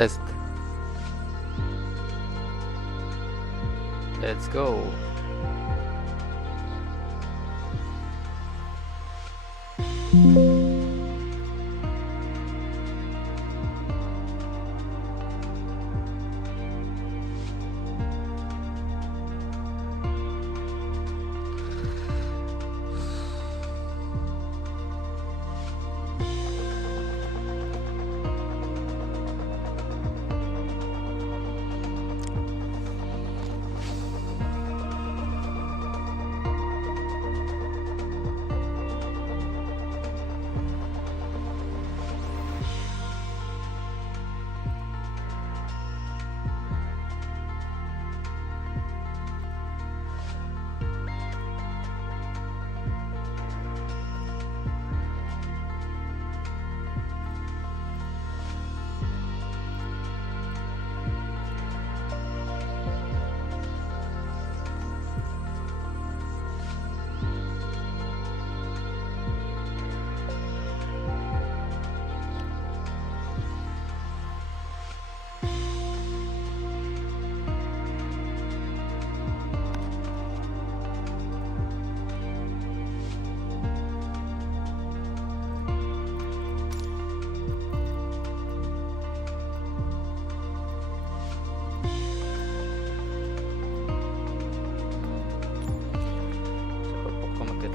Test. Let's go.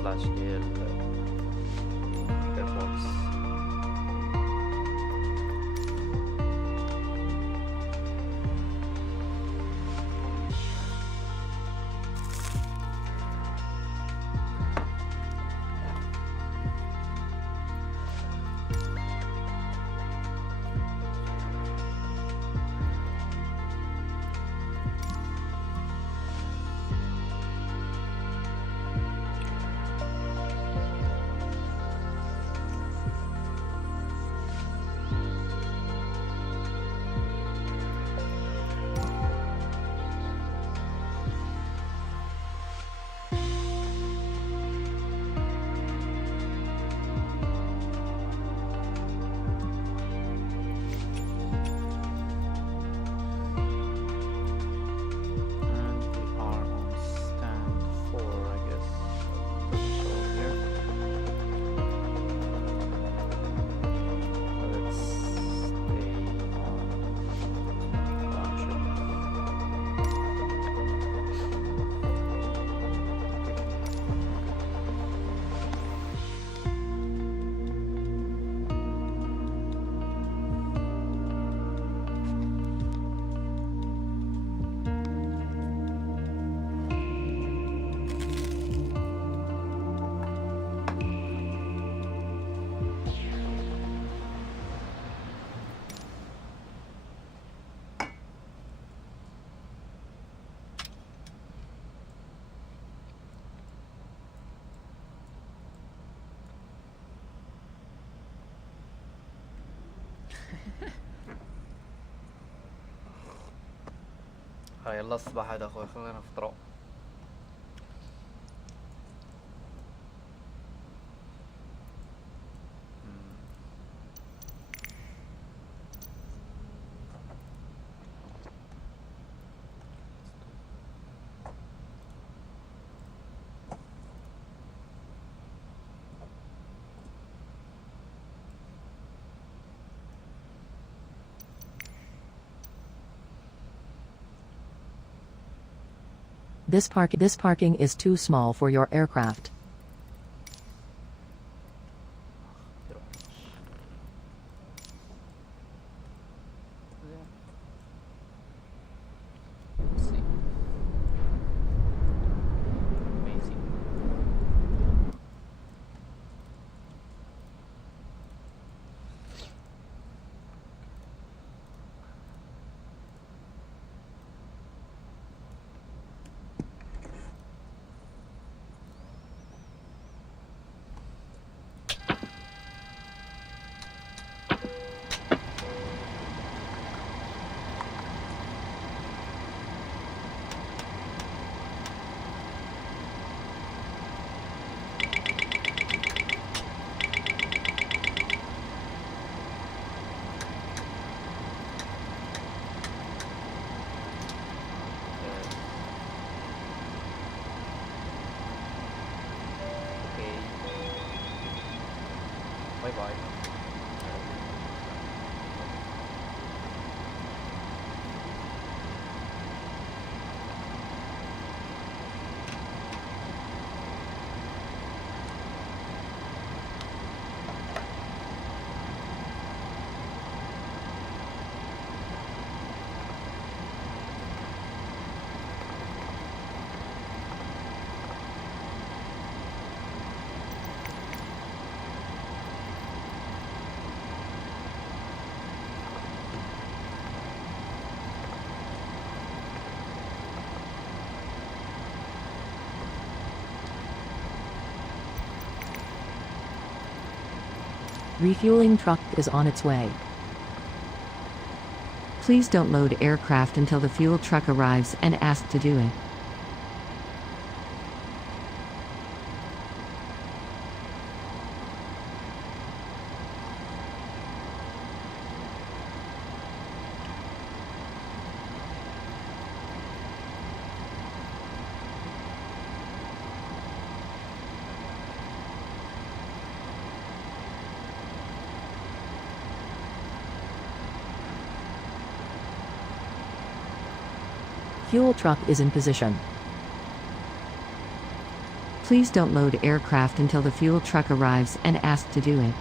طلعش لي الايربودز. يلا الصباح هذا اخوي، خلينا نفطروا. This parking is too small for your aircraft. Bye bye. Refueling truck is on its way. Please don't load aircraft until the fuel truck arrives and ask to do it. Fuel truck is in position. Please don't load aircraft until the fuel truck arrives and ask to do it.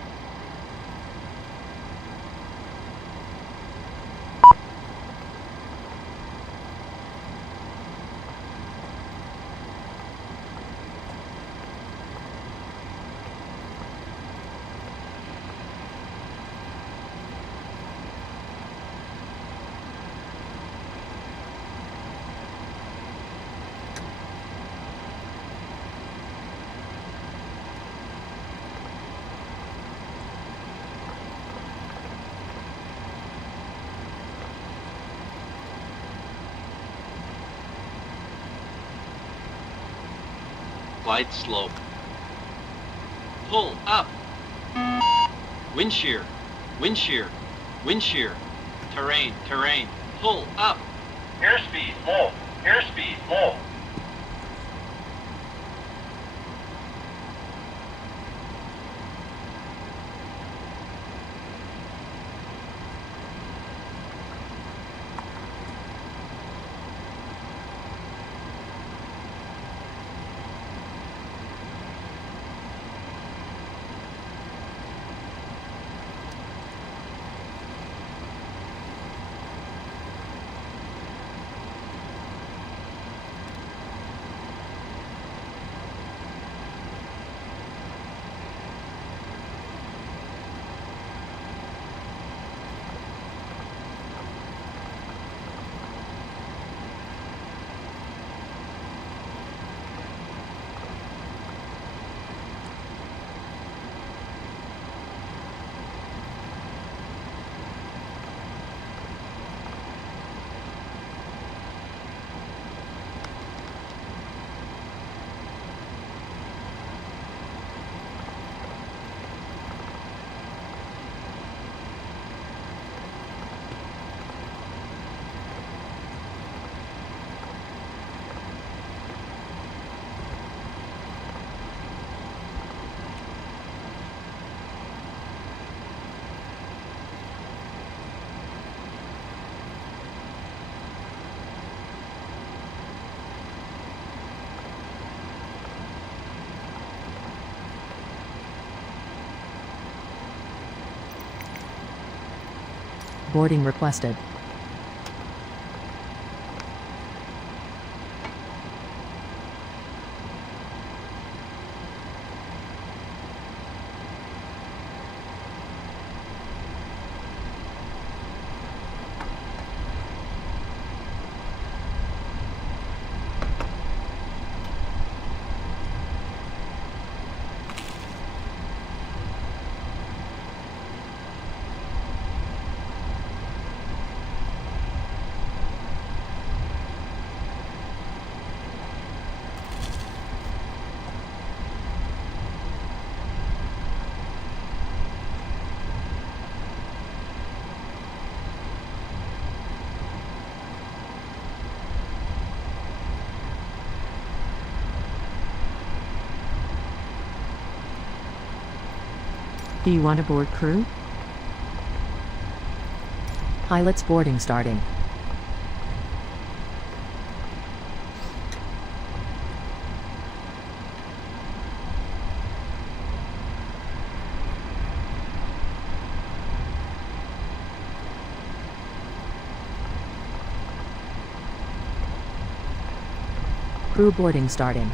Glide slope. Pull up. Wind shear. Wind shear. Wind shear. Terrain. Terrain. Pull up. Airspeed low. Airspeed low. Boarding requested. Do you want to board, crew? Pilots boarding starting. Crew boarding starting.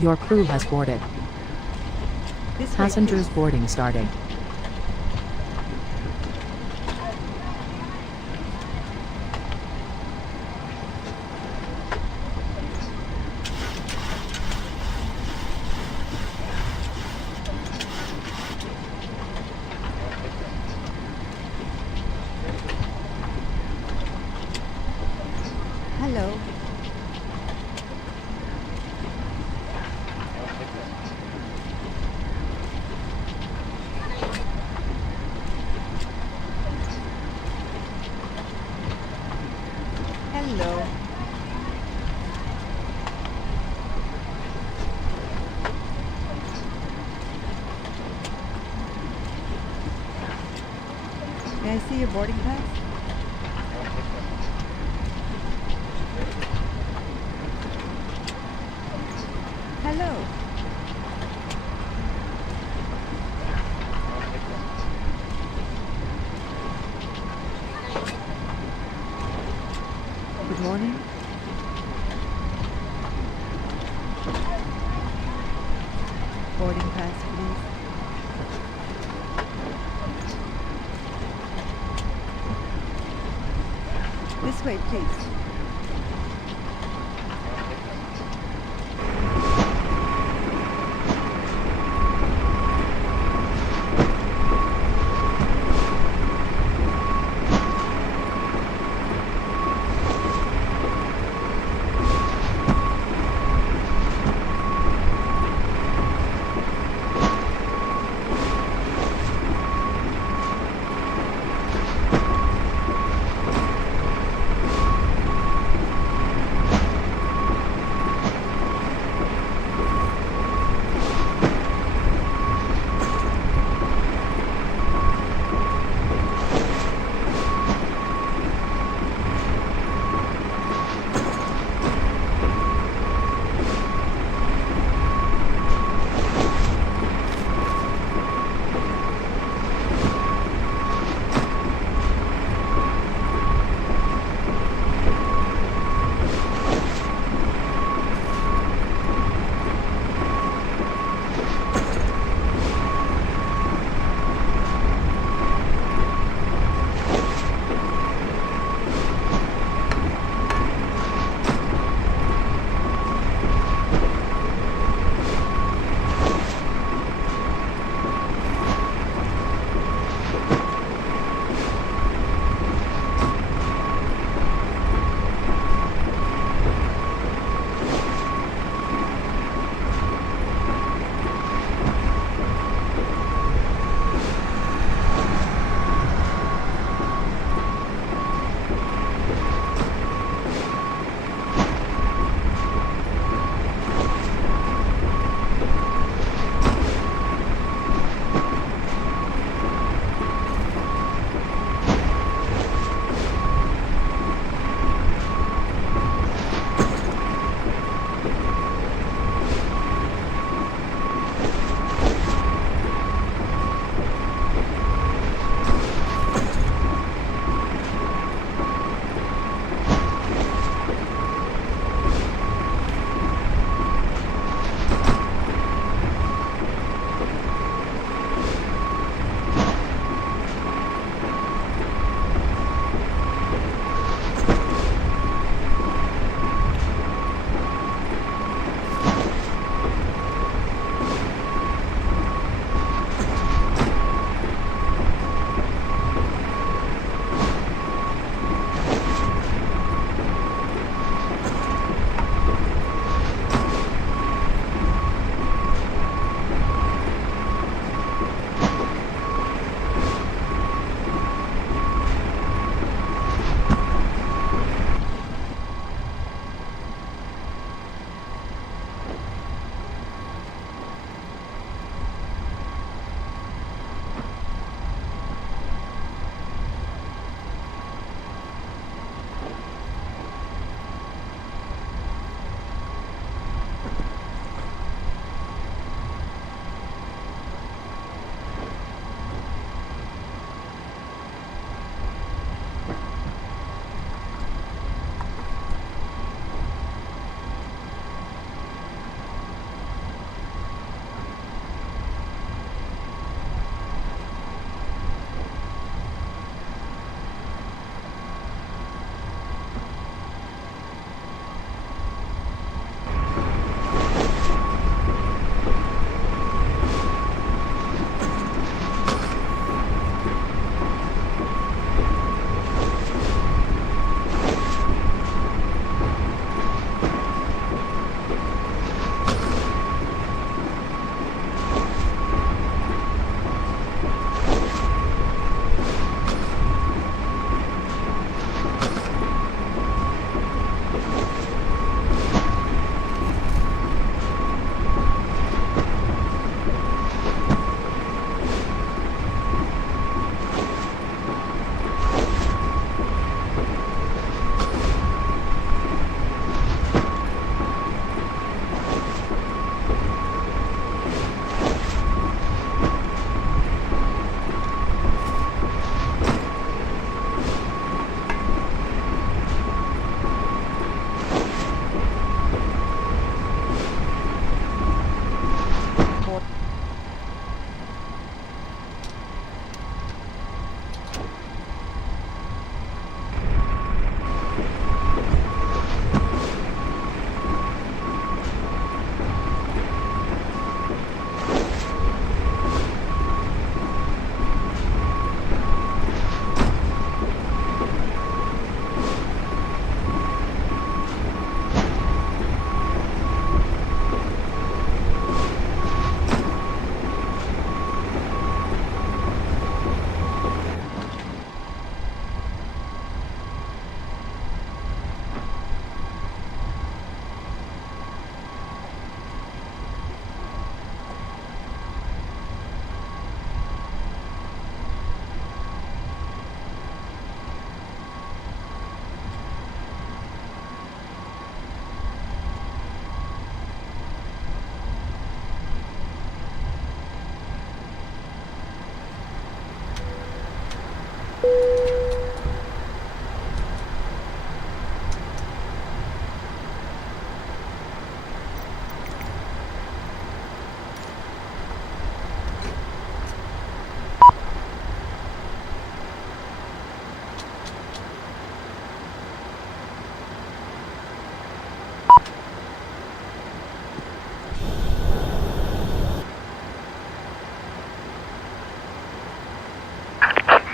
Your crew has boarded. Passengers boarding starting. Hello. Hello. May I see your boarding pass? Hello. Good morning. Boarding pass, please. This way, please.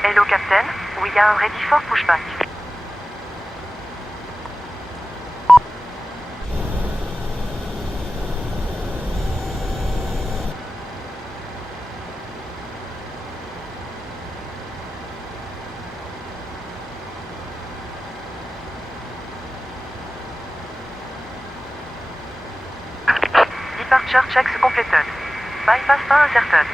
Hello Captain, we are ready for pushback. Departure checks completed. Bypass pas inserted.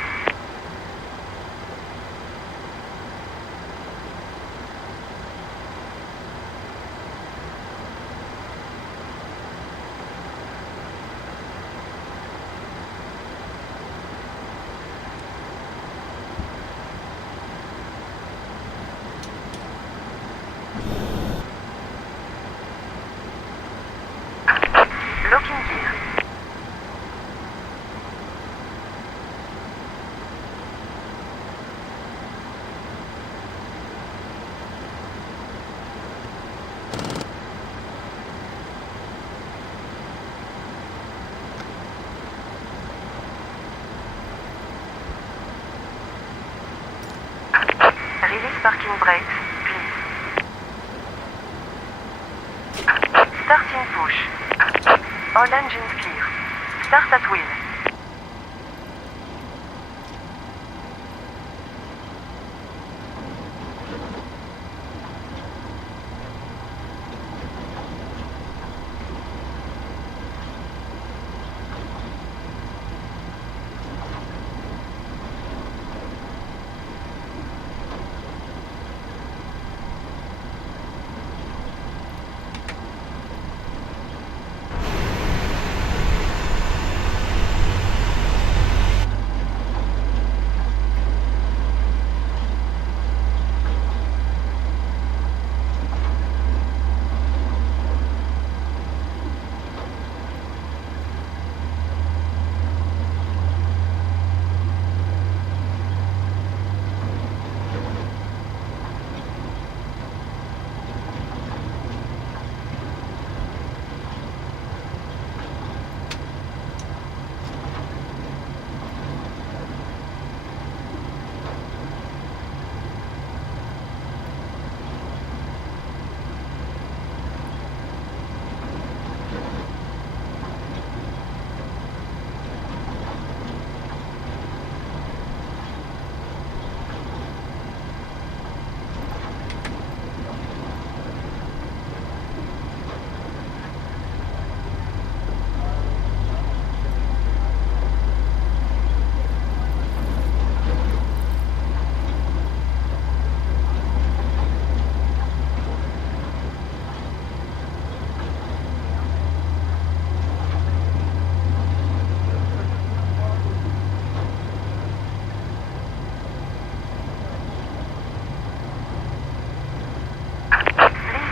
Locking gear. Release parking brakes, please. Starting push. All engines clear. Start at wheel.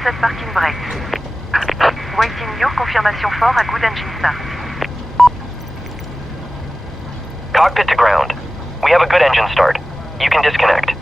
Set parking brakes. Waiting your confirmation for a good engine start. Cockpit to ground. We have a good engine start. You can disconnect.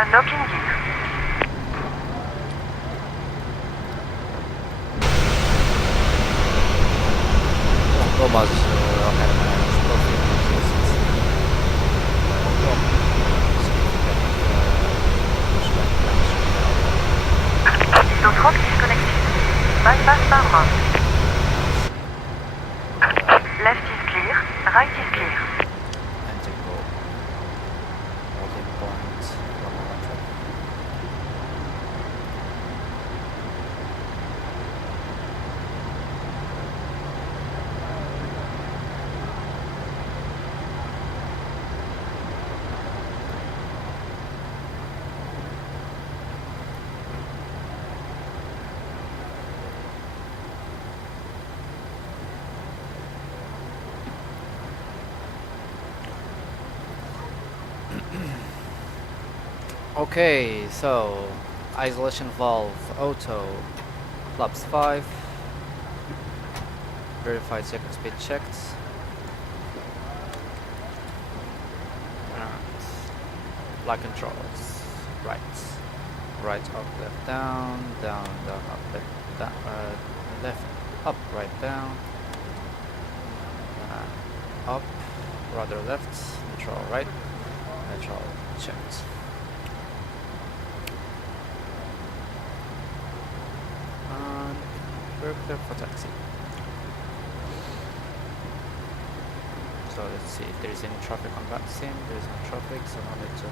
Unlocking gear. Thomas Autorock disconnected. Bypass Maroc. Left is clear, right is clear. and to go holding point from Maroc. Okay, so isolation valve auto flaps 5. Verified second speed checked. And flight controls. Right. Right up, left down, down, down, up, left, down, left, up, right, down, up, rudder left, neutral right, neutral checked. And we're clear for taxi. So let's see if there is any traffic on that scene. There is no traffic, so no need to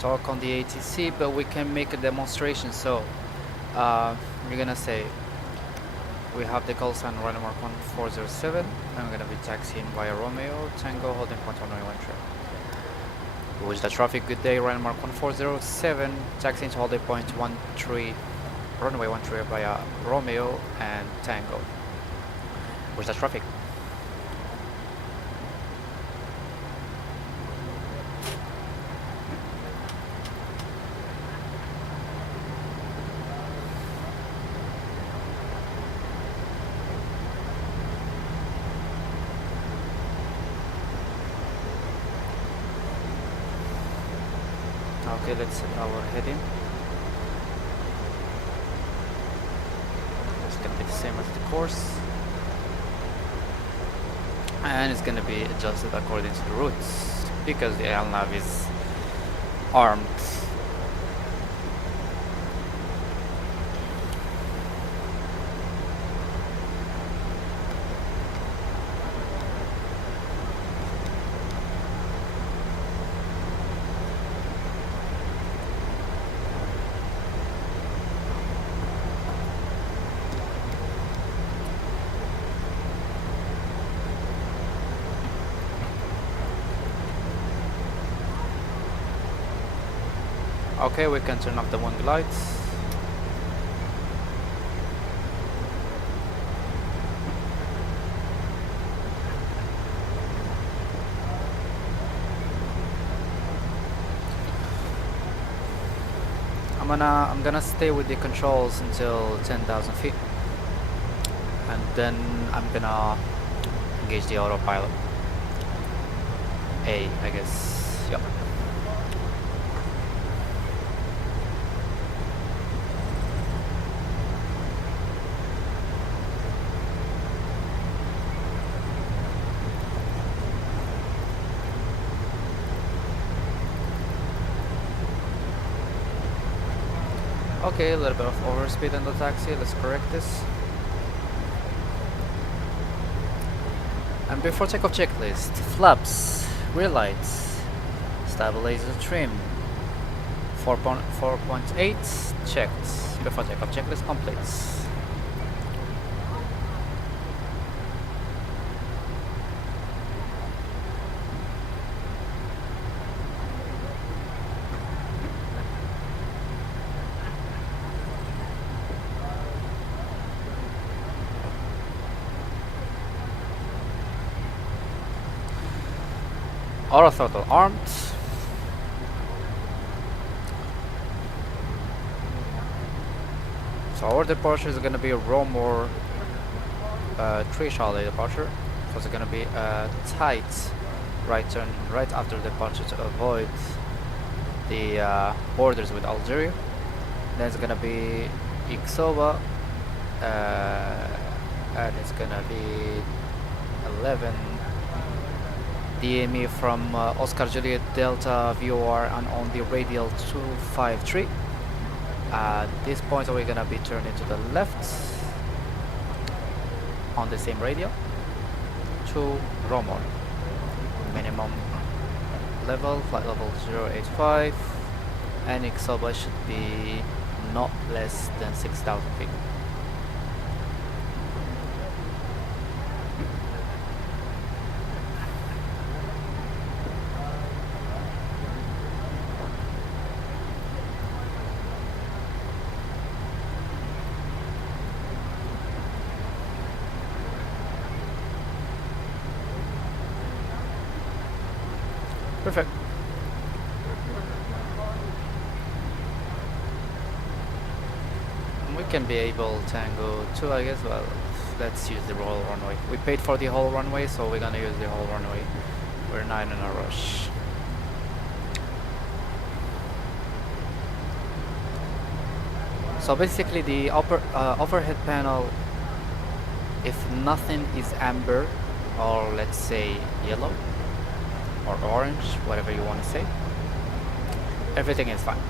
talk on the ATC, but we can make a demonstration. So you're gonna say we have the call sign running mark 1407. I'm gonna be taxiing via Romeo Tango holding point on runway 13. With the traffic, good day, running mark 1407, taxiing to holding point 13, runway 13 via Romeo and Tango. With the traffic. Okay, let's set our heading. It's gonna be the same as the course, and it's gonna be adjusted according to the routes because the LNAV is armed. Okay, we can turn off the wing lights. I'm gonna stay with the controls until 10,000 feet, and then I'm gonna engage the autopilot. A, I guess. Yep. Okay, a little bit of overspeed in the taxi. Let's correct this. And before takeoff checklist, flaps, rear lights, stabilizer trim, 4.8 checked. Before takeoff checklist completes. Auto throttle armed. So our departure is going to be a Romor 3 Charlie departure. So it's going to be a tight right turn right after departure to avoid the borders with Algeria. Then it's going to be Ixoba, and it's going to be 11 Gme from Oscar Juliet Delta VOR and on the radial 253. At this point we're gonna be turning to the left on the same radial to Romor. Minimum level, flight level 085, and Ixoba should be not less than 6,000 feet. Perfect. We can be able Tango 2, I guess. Well, let's use the whole runway. We paid for the whole runway, so we're gonna use the whole runway. We're not in a rush. So basically the overhead panel, if nothing is amber, or let's say yellow, or orange, whatever you want to say, everything is fine.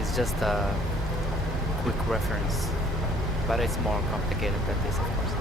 It's just a quick reference, but it's more complicated than this, of course.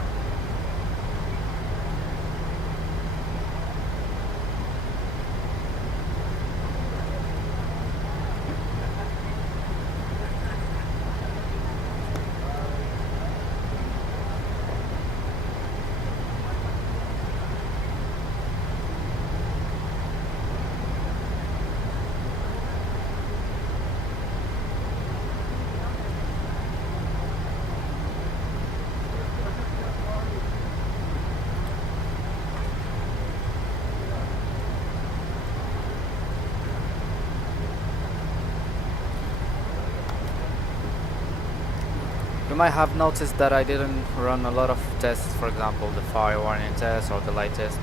You might have noticed that I didn't run a lot of tests, for example the fire warning test or the light test,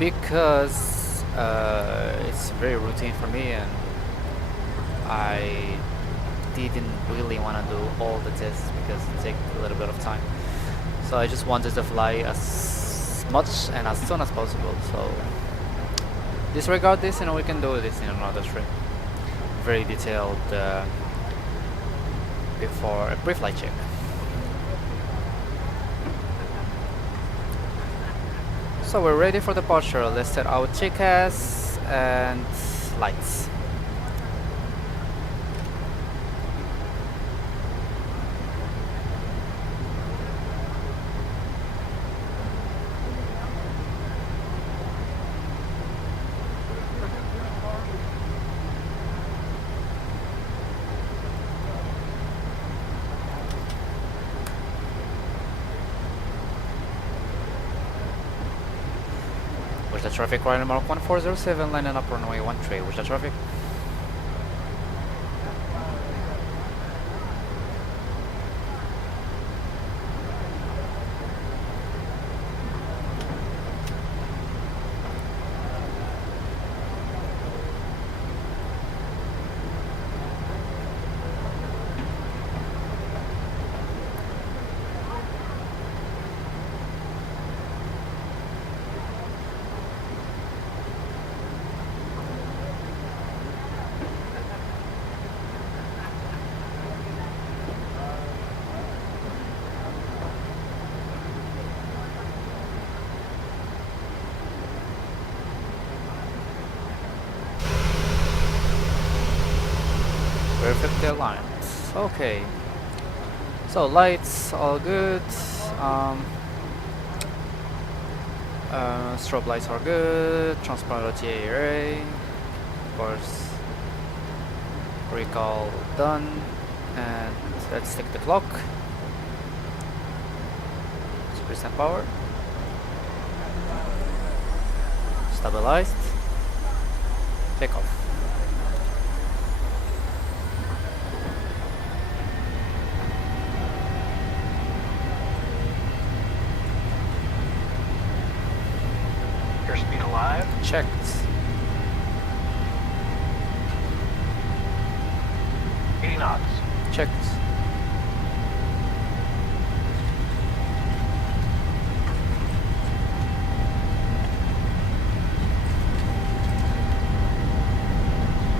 because it's very routine for me and I didn't really want to do all the tests because it takes a little bit of time. So I just wanted to fly as much and as soon as possible. So disregard this and we can do this in another stream. Very detailed before a pre-flight check. So we're ready for departure. Let's set our TCAS and lights. Where's the traffic? Right, Maroc 1407, lining up runway 13. Where's the traffic? Perfectly aligned. Okay. So lights all good. Strobe lights are good. Transparent OTA array. Of course. Recall done. And let's take the clock. 2% power. Stabilized. Take off. Airspeed alive. Checked. Knots. Checked.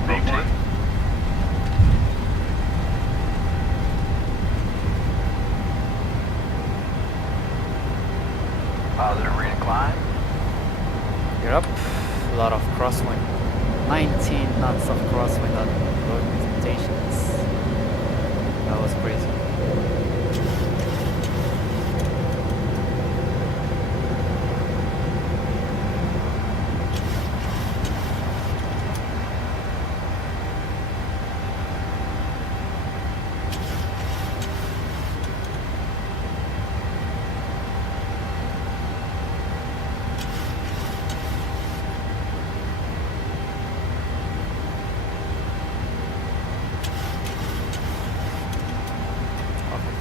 Rotate. Positive rate of climb. You're up. A lot of crosswind. 19 knots of crosswind on road presentations. That was crazy.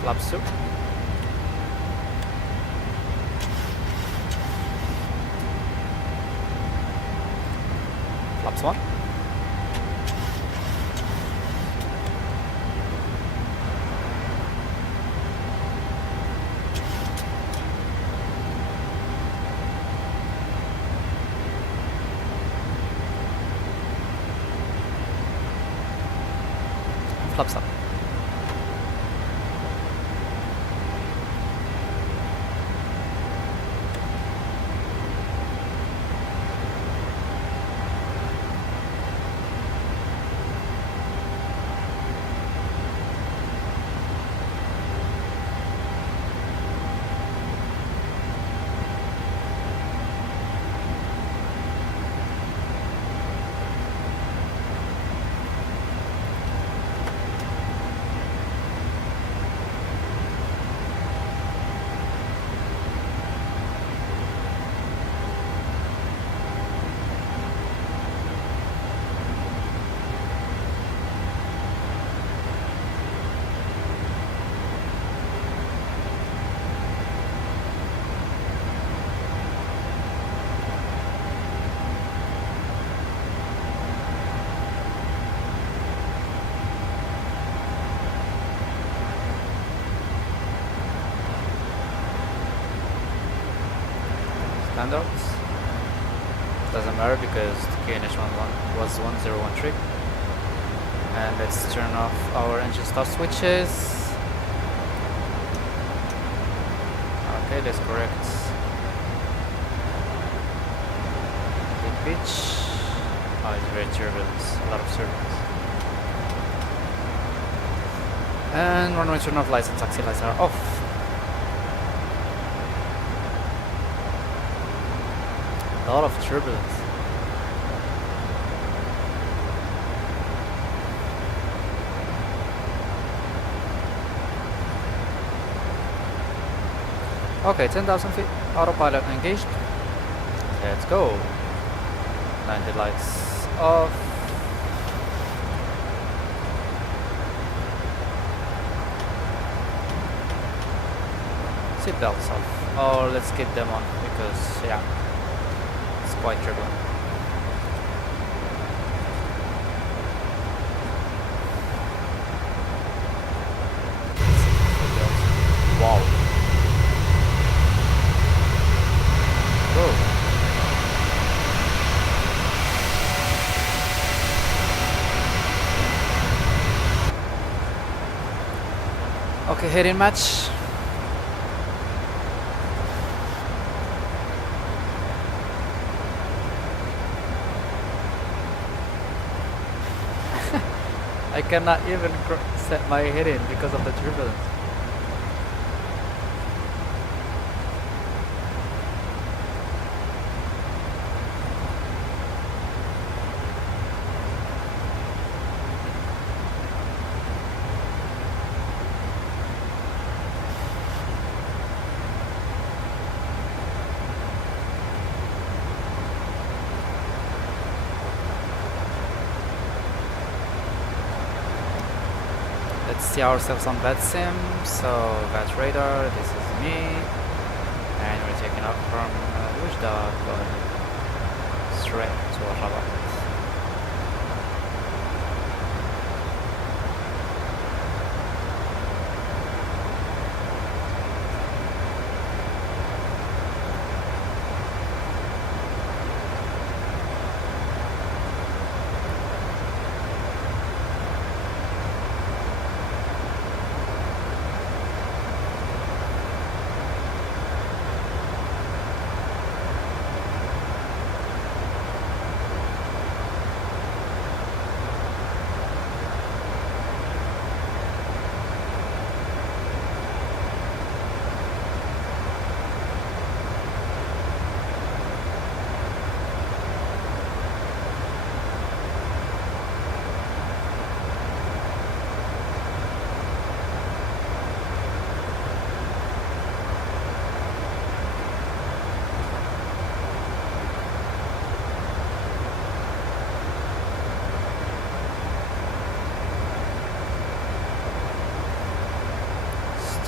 Flaps 2. Flaps 1. Flaps up. Standards. Doesn't matter because the KNH11 was 1013. And let's turn off our engine start switches. Okay, let's correct the pitch. Oh, it's very turbulent, a lot of turbulence. And runway turn off lights and taxi lights are off. A lot of turbulence. Okay, 10,000 feet. Autopilot engaged. Let's go. 90 lights off. Seatbelts off. Or let's keep them on because, yeah, it's quite turbulent. Wow. Whoa. Okay, heading match. I cannot even set my heading because of the turbulence. Let's see ourselves on VATSIM. So VAT radar, this is me, and we're taking off from Oujda, going straight to Rabat.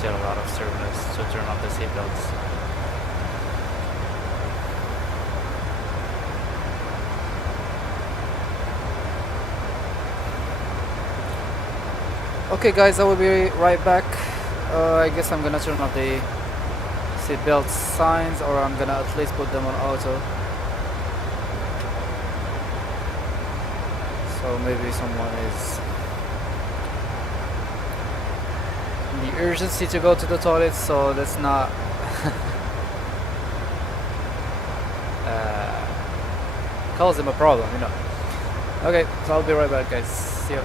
tell a lot of service to turn off the seatbelts. Okay guys, I will be right back. I guess I'm gonna turn off the seatbelt signs, or I'm gonna at least put them on auto. So maybe someone is in the urgency to go to the toilet, so that's not cause them a problem, you know. Okay, so I'll be right back guys. See you.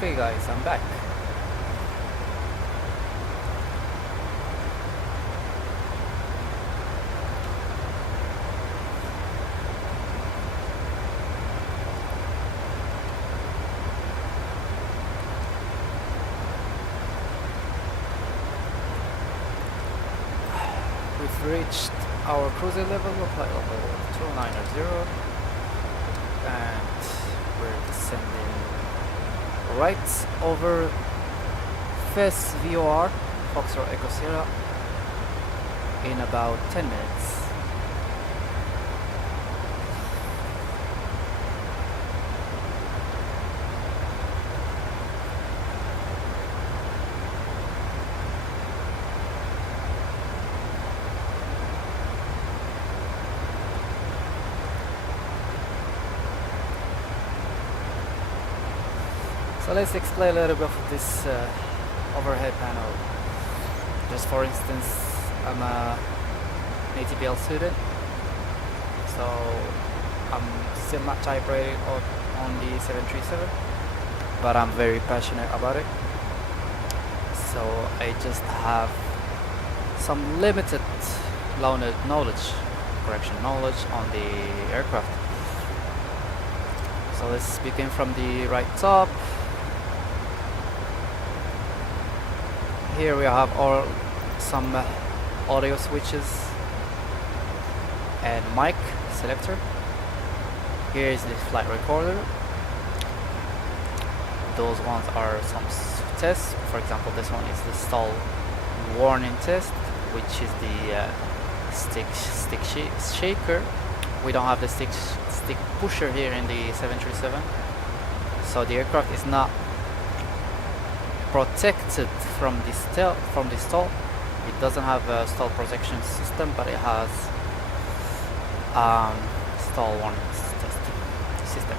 Okay guys, I'm back. We've reached our cruising level of flight level 290, and we're descending right over Fes VOR, Foxtrot Echo Sierra, in about 10 minutes. So let's explain a little bit of this overhead panel. Just for instance, I'm an ATPL student, so I'm still not type rated on the 737, but I'm very passionate about it. So I just have some limited knowledge on the aircraft. So let's begin from the right top. Here we have some audio switches and mic selector. Here is the flight recorder. Those ones are some tests. For example, this one is the stall warning test, which is the stick shaker. We don't have the stick pusher here in the 737, so the aircraft is not protected from the stall. It doesn't have a stall protection system, but it has stall warning system,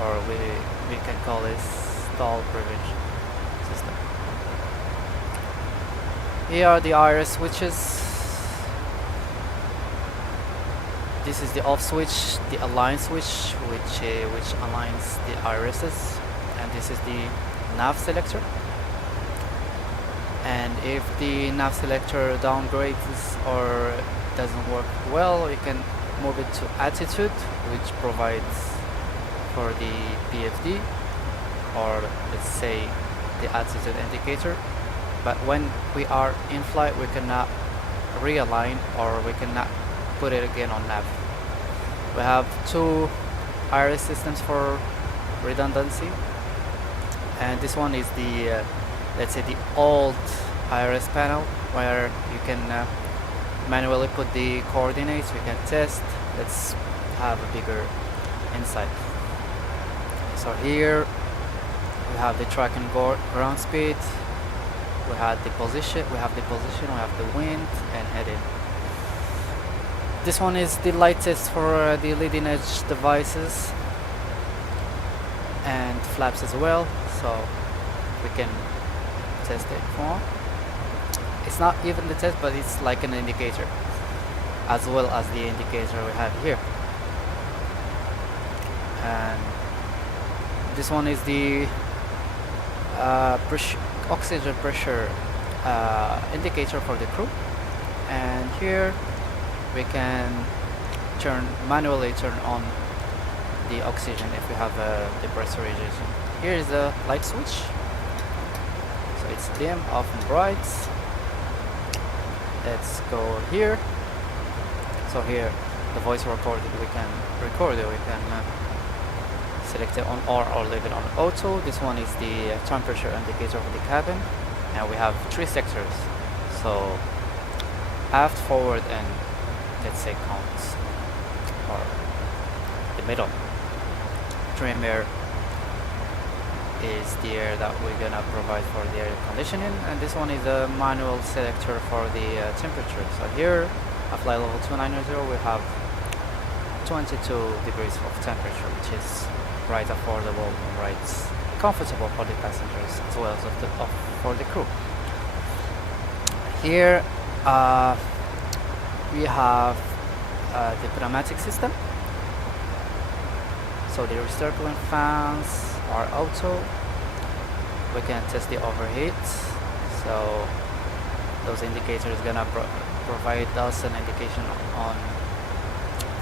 or we can call it stall prevention system. Here are the IRS switches. This is the off switch, the align switch, which aligns the IRSs. And this is the nav selector, and if the nav selector downgrades or doesn't work well, you can move it to attitude, which provides for the PFD, or let's say the attitude indicator. But when we are in flight, we cannot realign, or we cannot put it again on nav. We have two IRS systems for redundancy. And this one is the, let's say, the old IRS panel, where you can manually put the coordinates. We can test. Let's have a bigger insight. So here we have the track and ground speed. We have the position. We have the wind and heading. This one is the light test for the leading edge devices and flaps as well. So we can test it more. It's not even the test, but it's like an indicator, as well as the indicator we have here. And this one is the oxygen pressure indicator for the crew. And here we can manually turn on the oxygen if we have depressurization. Here is the light switch, so it's dim, off and bright. Let's go here. So here the voice recorded, we can record it, we can select it on or leave it on auto. This one is the temperature indicator for the cabin, and we have 3 sectors, so aft, forward, and let's say counts, or the middle. Trim air is the air that we're gonna provide for the air conditioning, and this one is a manual selector for the temperature. So here at flight level 290 we have 22 degrees of temperature, which is right affordable and right comfortable for the passengers as well as for the crew. Here we have the pneumatic system. So the recirculating fans are auto. We can test the overheat. So those indicators gonna provide us an indication on,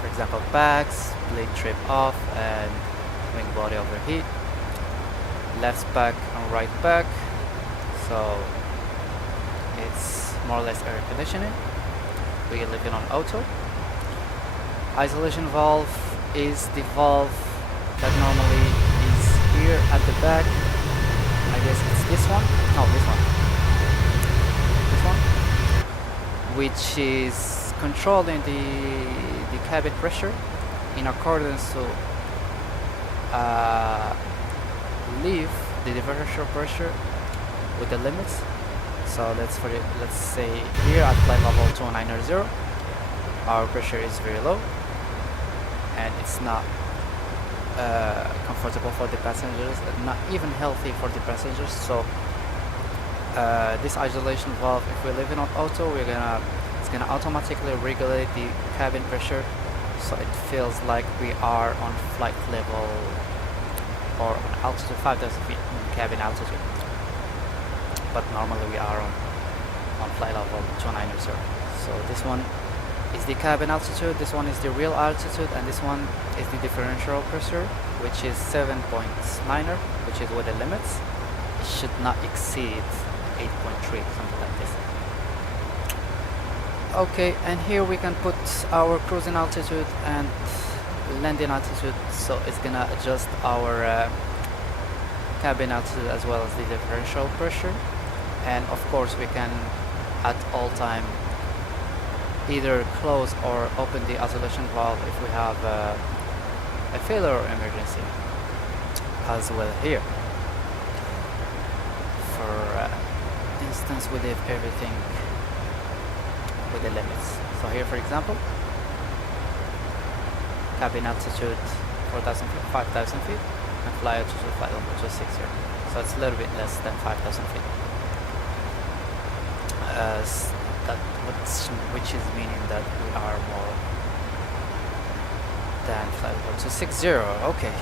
for example, backs, blade trip off, and wing body overheat. Left back and right back. So it's more or less air conditioning. We are living on auto. Isolation valve is the valve that normally is here at the back. I guess it's this one. No, this one. This one, which is controlling the cabin pressure in accordance to leave the differential pressure with the limits. So let's say here at flight level 2900, our pressure is very low, and it's not comfortable for the passengers, and not even healthy for the passengers. So this isolation valve, if we're living on auto, it's gonna automatically regulate the cabin pressure, so it feels like we are on flight level or on altitude 5,000 feet in cabin altitude. But normally we are on flight level 2900. So this one is the cabin altitude, this one is the real altitude, and this one is the differential pressure, which is 7.9er, which is with the limits. It should not exceed 8.3, something like this. Okay, and here we can put our cruising altitude and landing altitude, so it's gonna adjust our cabin altitude as well as the differential pressure. And of course we can at all time either close or open the isolation valve if we have a failure or emergency as well here. For instance, we leave everything with the limits. So here, for example, cabin altitude 4,000 feet, 5,000 feet, and fly altitude flight level 260. So it's a little bit less than 5,000 feet. Which is meaning that we are more than flight level 260. Okay.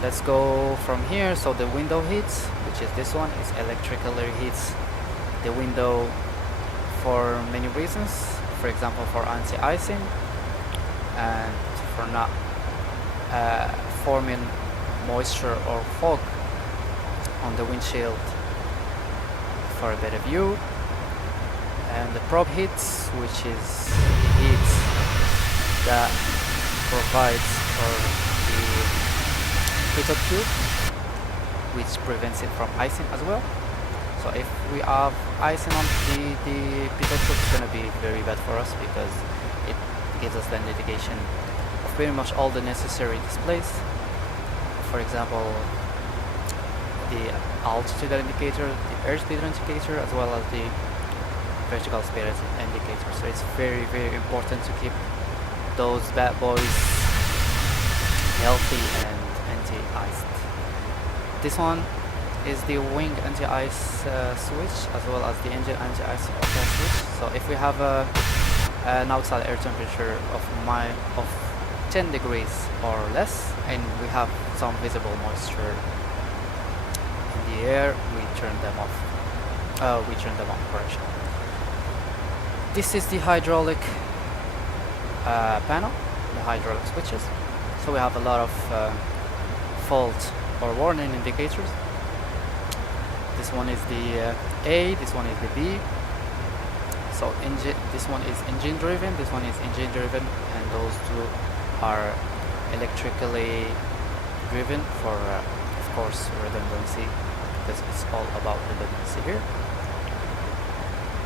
Let's go from here. So the window heats, which is this one, is electrically heats the window for many reasons. For example, for anti-icing and for not forming moisture or fog on the windshield for a better view. And the probe heats, which is the heat that provides for the pitot tube, which prevents it from icing as well. So if we have icing on the pitot tube, it's going to be very bad for us, because it gives us the indication of pretty much all the necessary displays. For example, the altitude indicator, the airspeed indicator, as well as the vertical speed indicator. So it's very, very important to keep those bad boys healthy and anti-iced. This one is the wing anti-ice switch, as well as the engine anti-ice switch. So if we have an outside air temperature of 10 degrees or less, and we have some visible moisture in the air, we turn them off. We turn them on, correction. This is the hydraulic panel, the hydraulic switches. So we have a lot of fault or warning indicators. This one is the A, this one is the B. So this one is engine driven, this one is engine driven, and those two are electrically driven for, of course, redundancy, because it's all about redundancy here.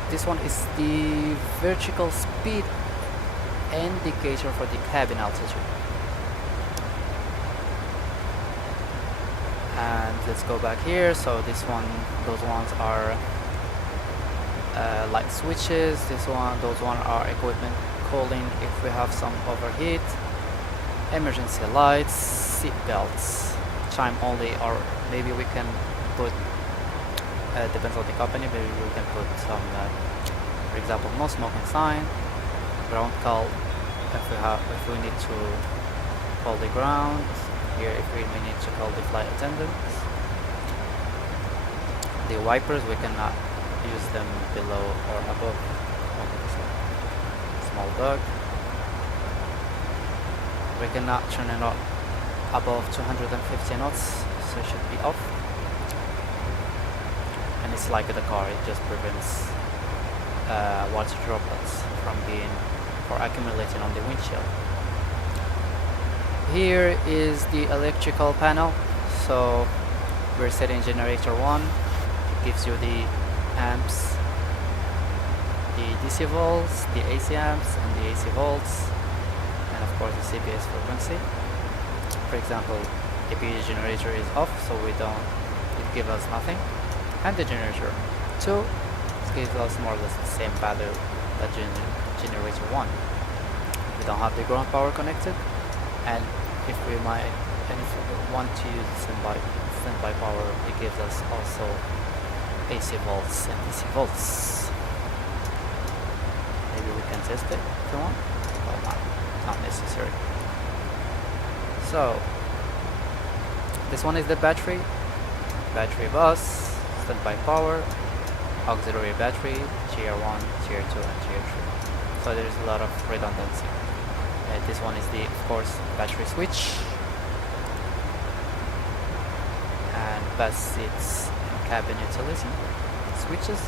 This one is the vertical speed indicator for the cabin altitude. And let's go back here. So this one, those ones are light switches. Those one are equipment cooling if we have some overheat. Emergency lights, seat belts, chime only, or maybe we can put. Depends on the company. Maybe we can put some, for example, no smoking sign, ground call, if we need to call the ground. Here if we need to call the flight attendants. The wipers, we cannot use them below or above. Small dog. We cannot turn it on above 250 knots, so it should be off. And it's like the car, it just prevents water droplets from accumulating on the windshield. Here is the electrical panel. So we're setting generator 1. It gives you the amps, the DC volts, the AC amps, and the AC volts, and of course the CPS frequency. For example, APU generator is off, so it gives us nothing. And the generator 2 gives us more or less the same value that generator 1. We don't have the ground power connected, and if we want to use standby power, it gives us also AC volts and DC volts. Maybe we can test it if you want, but not necessary. So this one is the battery bus, standby power, auxiliary battery, tier 1, tier 2, and tier 3. So there's a lot of redundancy. This one is the, of course, battery switch, and bus seats and cabin utility switches,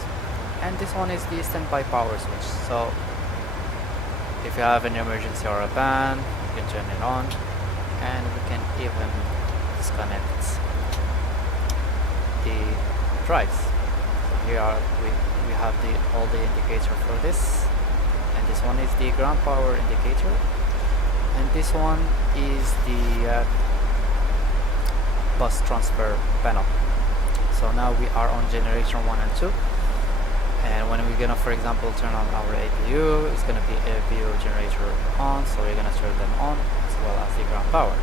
and this one is the standby power switch. So if you have an emergency or a ban, you can turn it on, and we can even disconnect the drives. So here we have all the indicator for this, and this one is the ground power indicator, and this one is the bus transfer panel. So now we are on generator 1 and 2, and when we're gonna, for example, turn on our APU, it's gonna be APU generator on, so we're gonna turn them on as well as the ground power.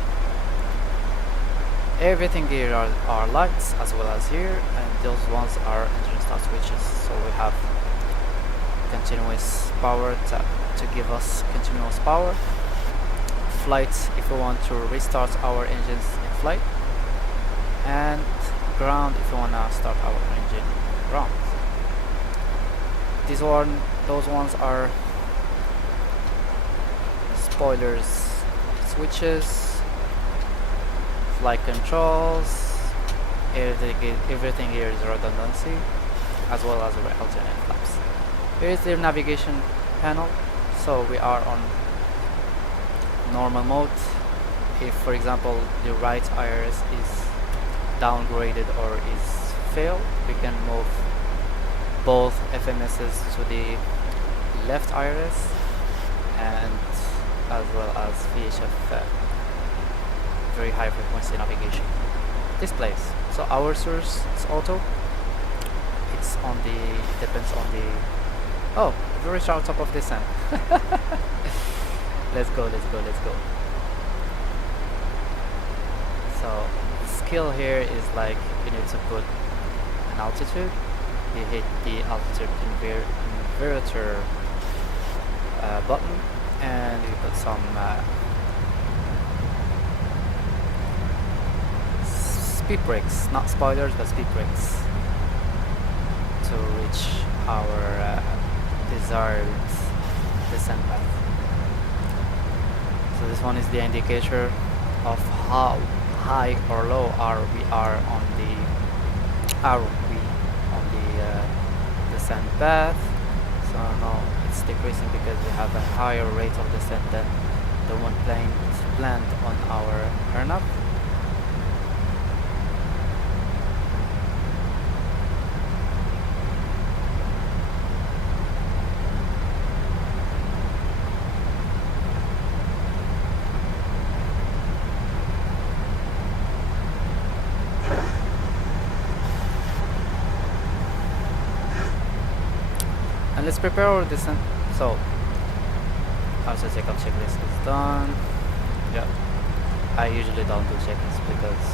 Everything here are lights as well as here, and those ones are engine start switches. So we have continuous power to give us continuous power. Flight if we want to restart our engines in flight, and ground if we want to start our engine ground. Those ones are spoilers, switches, flight controls. Everything here is redundancy, as well as alternate flaps. Here is the navigation panel. So we are on normal mode. If, for example, the right iris is downgraded or is failed, we can move both FMSs to the left iris, and as well as VHF very high frequency navigation displays. So our source is auto. It's on the, depends on the, oh, we reached our top of descent. Let's go. So skill here is like you need to put an altitude. You hit the altitude inverter button, and you put some speed brakes, not spoilers but speed brakes, to reach our desired descent path. So this one is the indicator of how high or low we are on the descent path. So now it's decreasing because we have a higher rate of descent than the one planned on our turn-up. And let's prepare our descent. So after takeoff checklist is done. Yeah, I usually don't do checklists because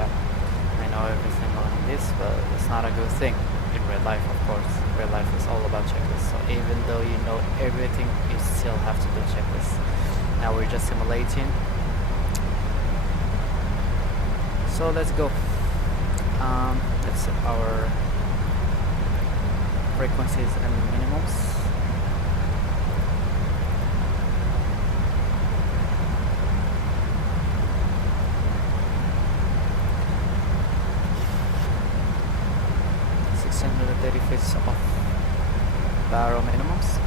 I know everything on this, but it's not a good thing in real life. Of course, real life is all about checklists. So even though you know everything, you still have to do checklists. Now we're just simulating So let's go. Let's set our frequencies and minimums. Of baro minimums,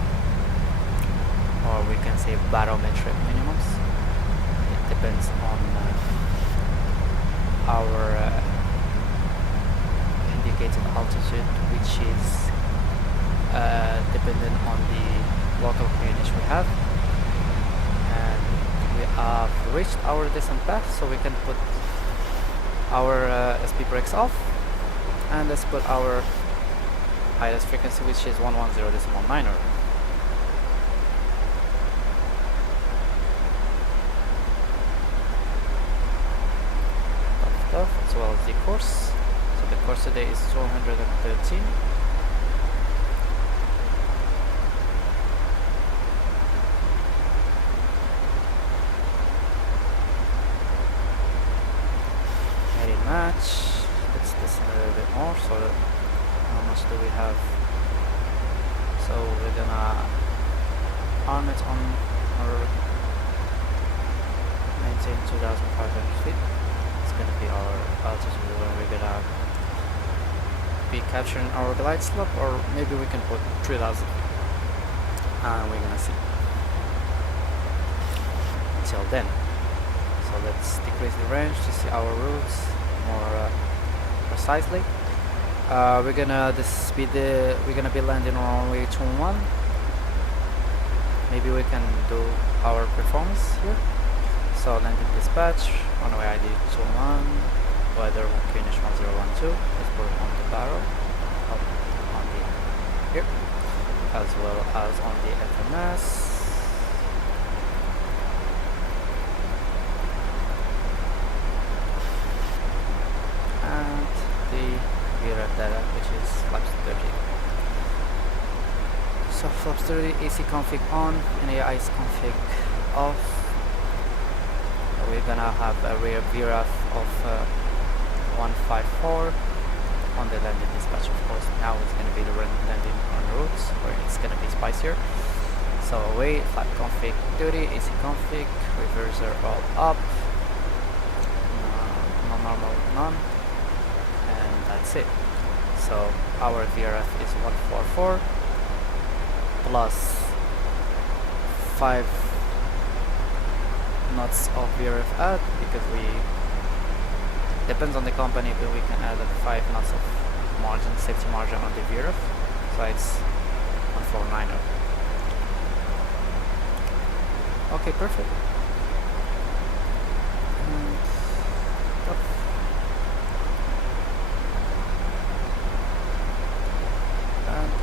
or we can say barometric minimums. It depends on our indicated altitude, which is dependent on the local QNH we have. And we have reached our descent path, so we can put our SP brakes off, and let's put our highest frequency, which is 110.9. Tough, as well as the course. So the course today is 213. Very much. Let's listen a little bit more. So how much do we have? So we're gonna arm it on or maintain 2,500 feet. It's gonna be our altitude when we're gonna be capturing our glide slope, or maybe we can put 3,000 and we're gonna see until then. So let's decrease the range to see our routes more precisely. We're gonna be landing on runway 21. Maybe we can do our performance here. So landing dispatch, runway ID 21, weather QNH 1012. Let's put it on the barrel, up on the here, as well as on the FMS. And the VRF data, which is flaps 30. So flaps 30, AC config on, and AIS config off. We're gonna have a rear VRF of 154 on the landing dispatch, of course. Now it's gonna be the landing on routes, where it's gonna be spicier. So away, flap config 30, AC config, reverser all up, non-normal none. That's it. So our VRF is 144 plus 5 knots of VRF add, because we depends on the company, but we can add 5 knots of margin, safety margin on the VRF. So it's 149. Okay, perfect.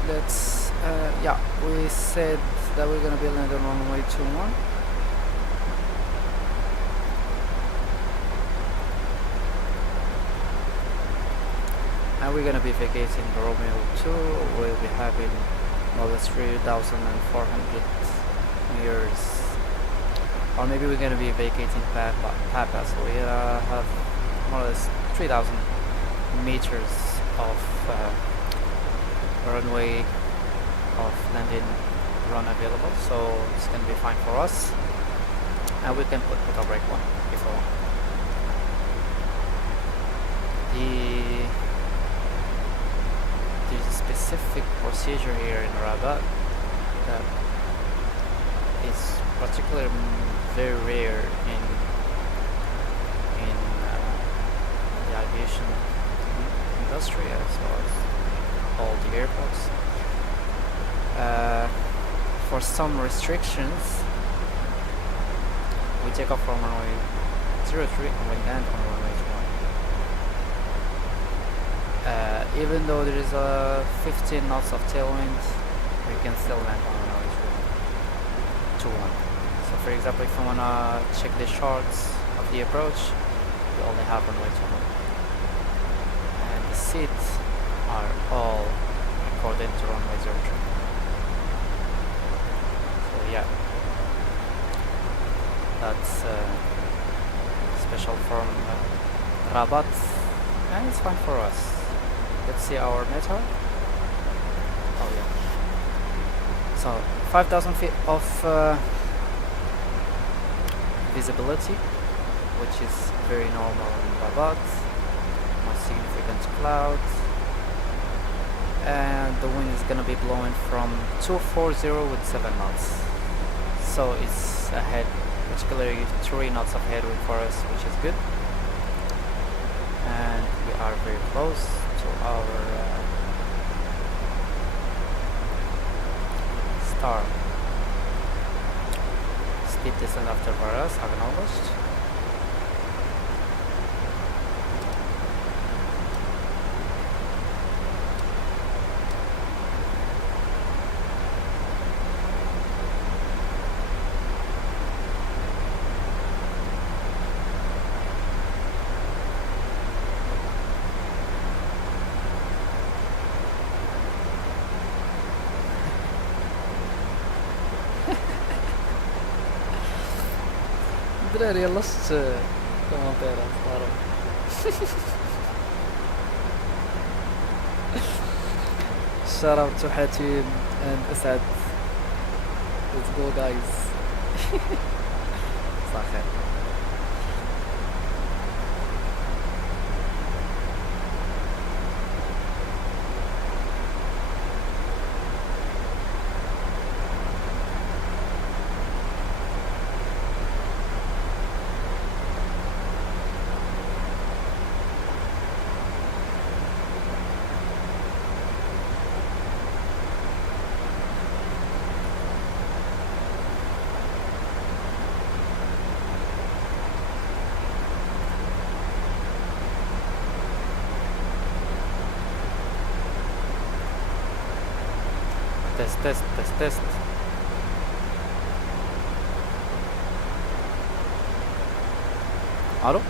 Let's yeah, we said that we're gonna be landing on runway 21. And we're gonna be vacating Romeo 2. We'll be having more or less 3,400 meters, or maybe we're gonna be vacating Papa, so we have more or less 3,000 meters of runway of landing run available, so it's gonna be fine for us, and we can put our brake one if we want. There's a specific procedure here in Rabat that is particularly very rare in the aviation industry, as well as all the airports. For some restrictions, we take off from runway 03 and we land on runway 21. Even though there is a 15 knots of tailwind, we can still land on runway 21. So for example, if I wanna check the charts of the approach, we only have runway 21. And the seats are all according to runway 03. So yeah, that's special from Rabat, and it's fine for us. Let's see our meta. Oh yeah. So 5,000 feet of visibility, which is very normal in Rabat. No significant cloud, and the wind is gonna be blowing from 240 with 7 knots. So it's ahead, particularly 3 knots of headwind for us, which is good. And we are very close to our star. Steep descent after Varas, acknowledged. الدراري يلا شت كومنتيرات صاروا. Shout out to Hatim and Asad. Let's go guys. صح. Test. Hello?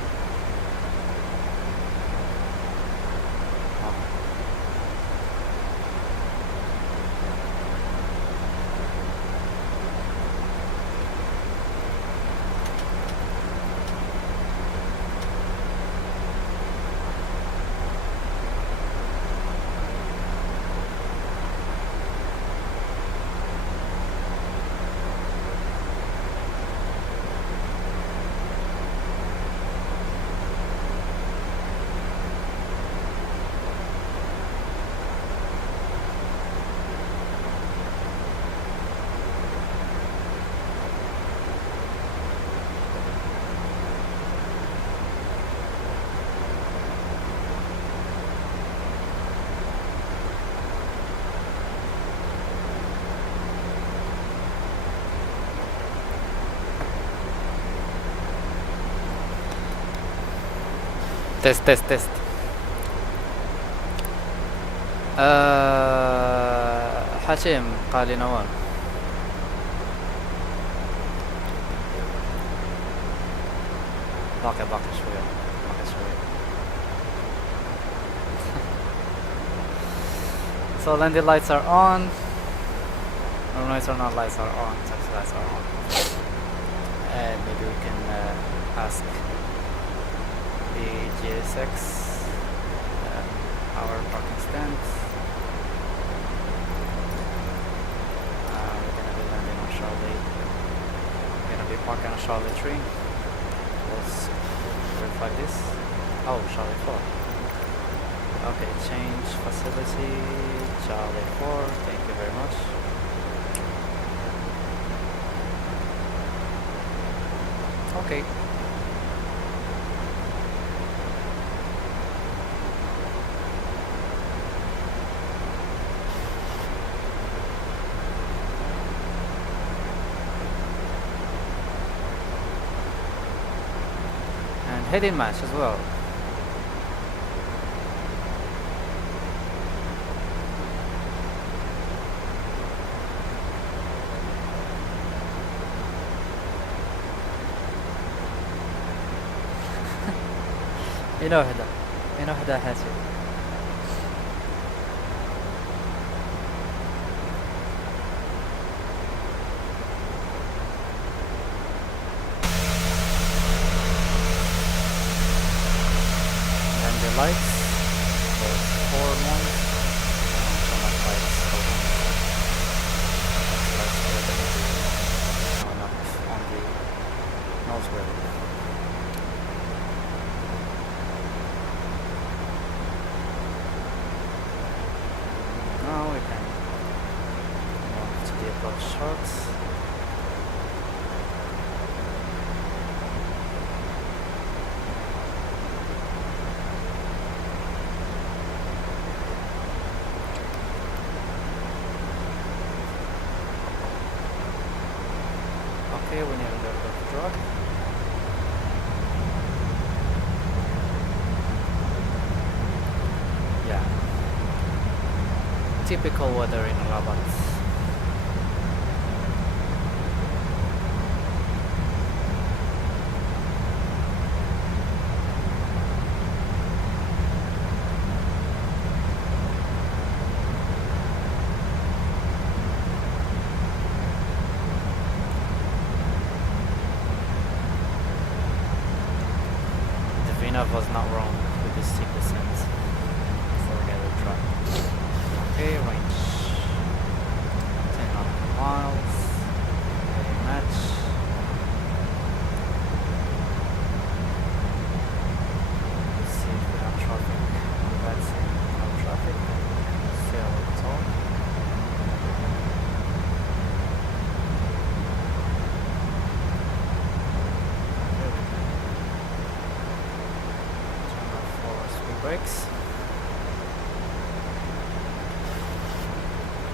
Test. حاتم قال لي نوال. باقي شوية. So landing lights are on. No, lights are not. Lights are on. Taxi lights are on. And maybe we can ask the GSX our parking stand. We're gonna be landing on Charlie. We're gonna be parking on Charlie 3. Let's verify this. Oh, Charlie 4. Okay, change facility, Charlie 4. Thank you very much. Okay. Heading match as well. هنا وحدة حاسب. lights. There's 4 months. Turn off lights. Hold on. Lights here that will be coming up on the nose wheel. Now we can move to the approach shots. Okay, we need a little bit of drag. Yeah. Typical weather in Rabat. Was not wrong with this steep descent before we get a drop. Okay, range 10 nautical miles. Okay, match. Let's see if we have traffic. That's it. No traffic. Sail at all. Brakes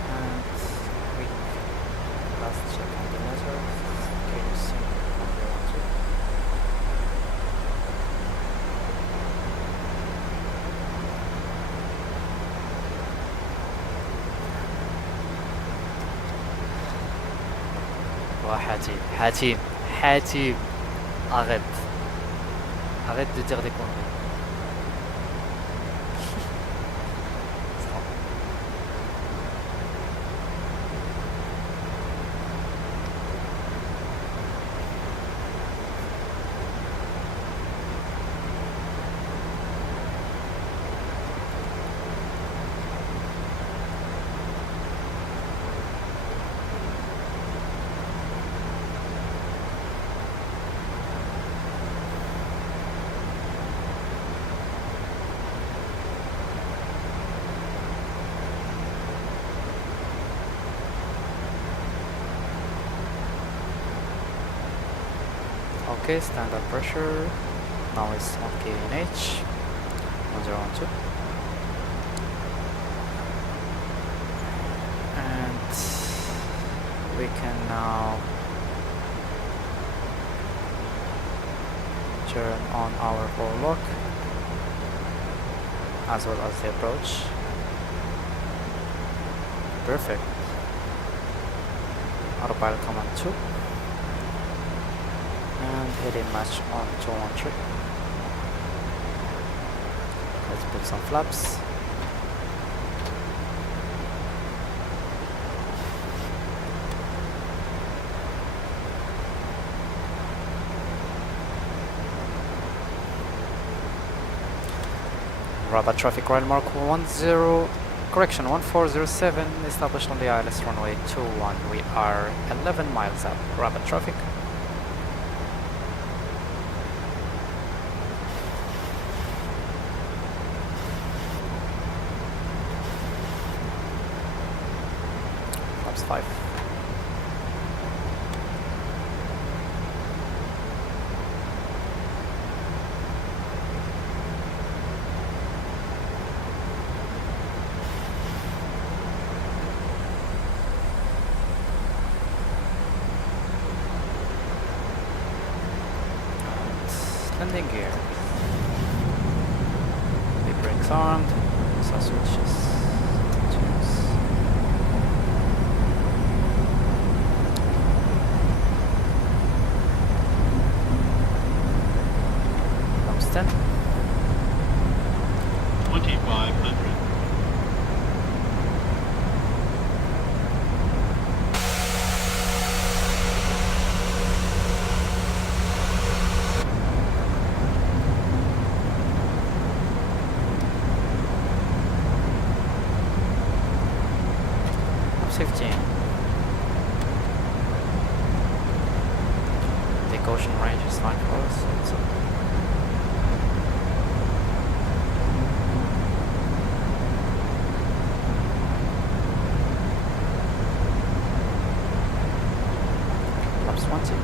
and quick last check on the motor. Okay, you see on the one too. Hatib, arrête de dire des conneries. Okay, standard pressure. Now it's 1 knh. 1012. And we can now turn on our pole lock as well as the approach. Perfect. Autopilot command 2. And heading match on 213. Let's put some flaps. Rabat traffic rail mark 1407 established on the ILS runway 21. We are 11 miles up. Rabat traffic. Flaps 5. Landing gear. The brakes armed. So switches. Tunes. Thumbs 10. 2500. Ocean range is fine for us. So it's okay. Flaps 20.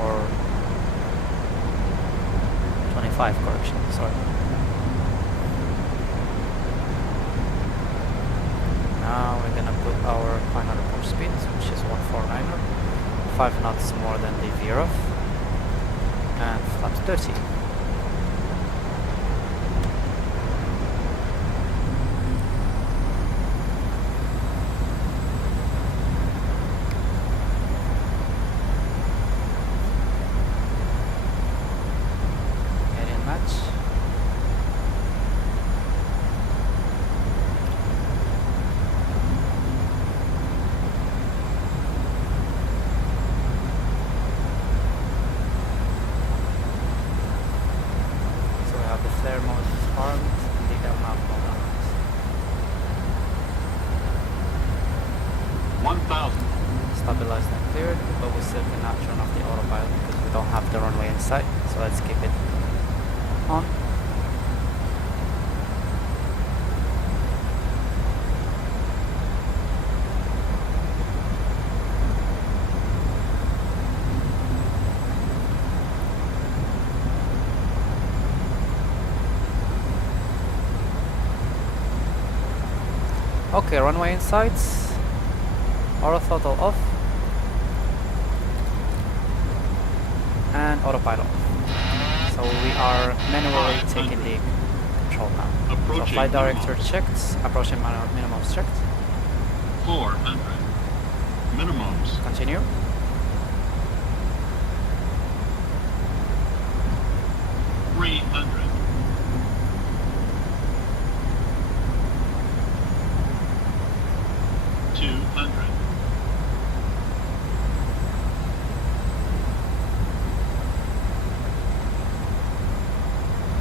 Or 25, correction, sorry. Now we're gonna put our final approach speed, which is 149er, 5 knots more than the veer off, and flaps 30. Match. So we have the flare mode armed and the air mount mode armed. 1,000. Stabilized and cleared, but we still cannot turn off the autopilot because we don't have the runway in sight. So let's keep it on. Okay, runway in sight. Auto throttle off. And autopilot. So we are manually taking the control now. So Approaching flight director minimum. checked, approaching minimums checked. 400. Minimums. Continue. $300. 200.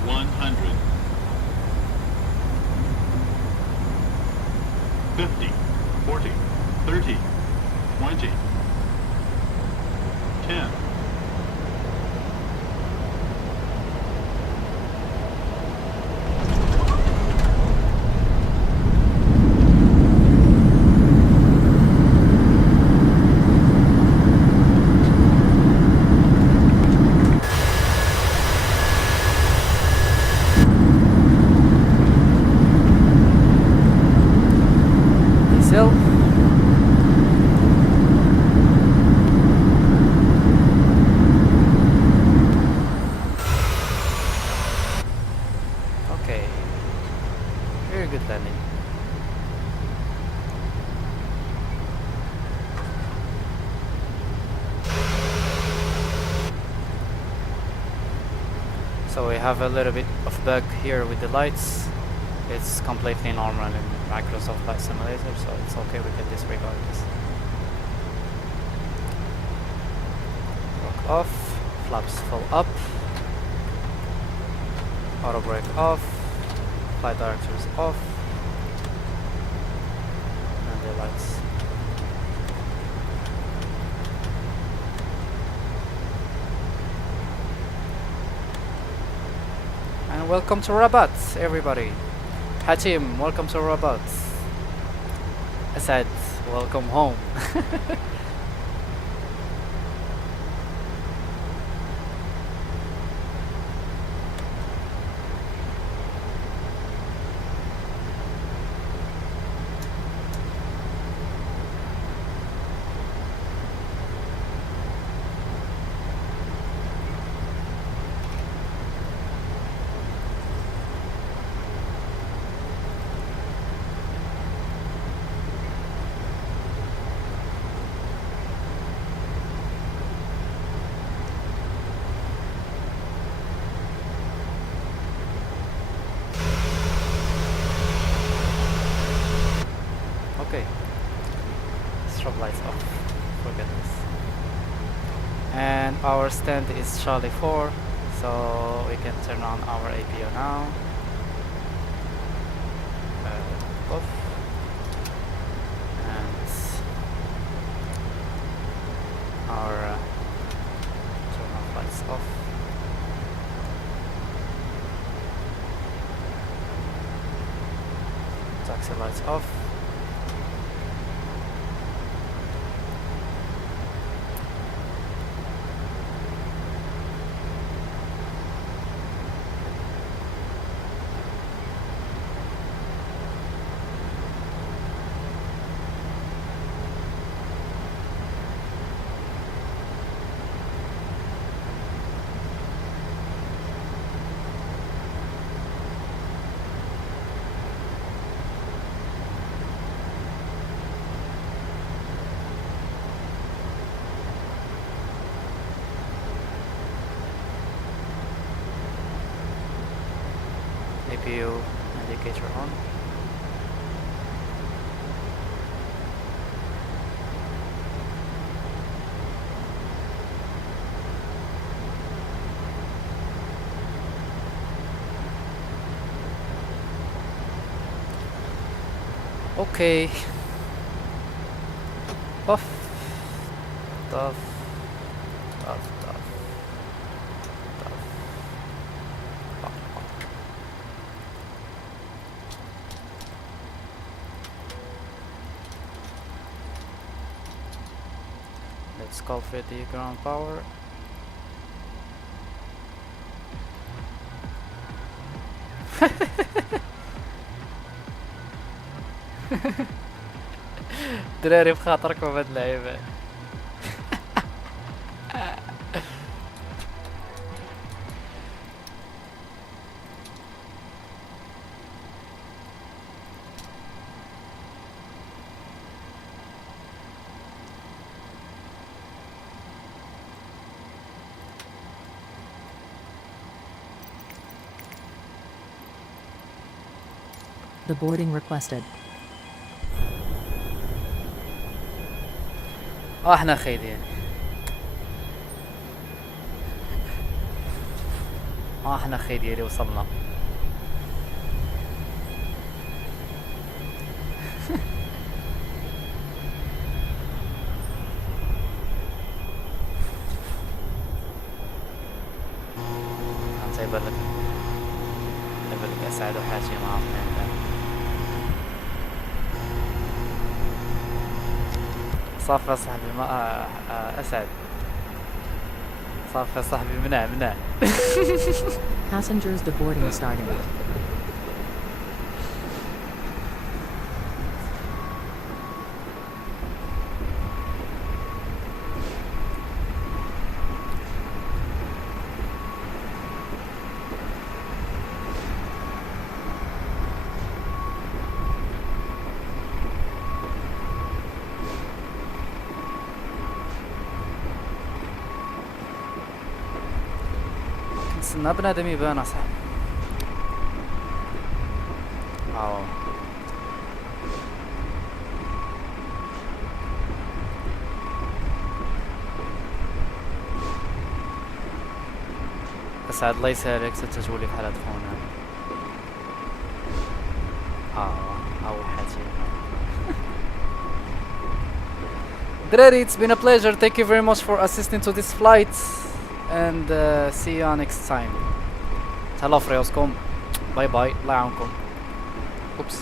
100. 50. 40. 30. 20. 10. So we have a little bit of bug here with the lights. It's completely normal in Microsoft Flight Simulator, so it's okay, we can disregard this. Lock off, flaps full up, auto brake off, flight directors off, and the lights. And welcome to Rabat, everybody. Hatim, welcome to Rabat. Asad, welcome home. Okay, strobe lights off, forget this. And our stand is Charlie 4, so we can turn on our APO now. Off. And taxi lights off. APU indicator on. Okay. Puff. Tough. Tough. Tough. Tough. Puff, puff. Let's call for the ground power. دراري بخاطركم هاد اللعيبة. The boarding requested. احنا خيدين. احنا خيدين وصلنا. انت يبلك اسعد وحاجي معاهم. صافي يا صاحبي ما اسعد. صافي يا صاحبي منع. Passengers deboarding starting. نستنى بنادم يبان اصاحبي. اسعد الله يسهلك ستجولي بحال هاد خونا. اول حاجة. دراري, it's been a pleasure. Thank you very much for assisting to this flight. And see you next time. تهلاو في راسكم. باي باي. الله يعاونكم. Oops.